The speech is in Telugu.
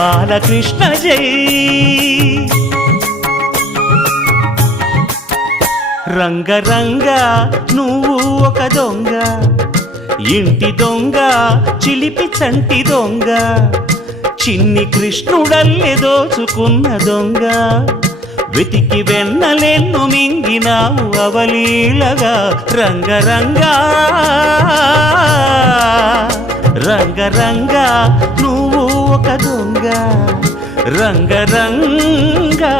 బాలకృష్ణ జై. రంగరంగ నువ్వు ఒక దొంగ, ఇంటి దొంగ చిలిపి చంటి దొంగ, చిన్ని కృష్ణుడల్లె దోచుకున్న దొంగ, వెతికి వెన్నలెన్ను మింగినావు అవలీలగా. రంగరంగా రంగరంగా నువ్వు ఒక దొంగ, రంగరంగా.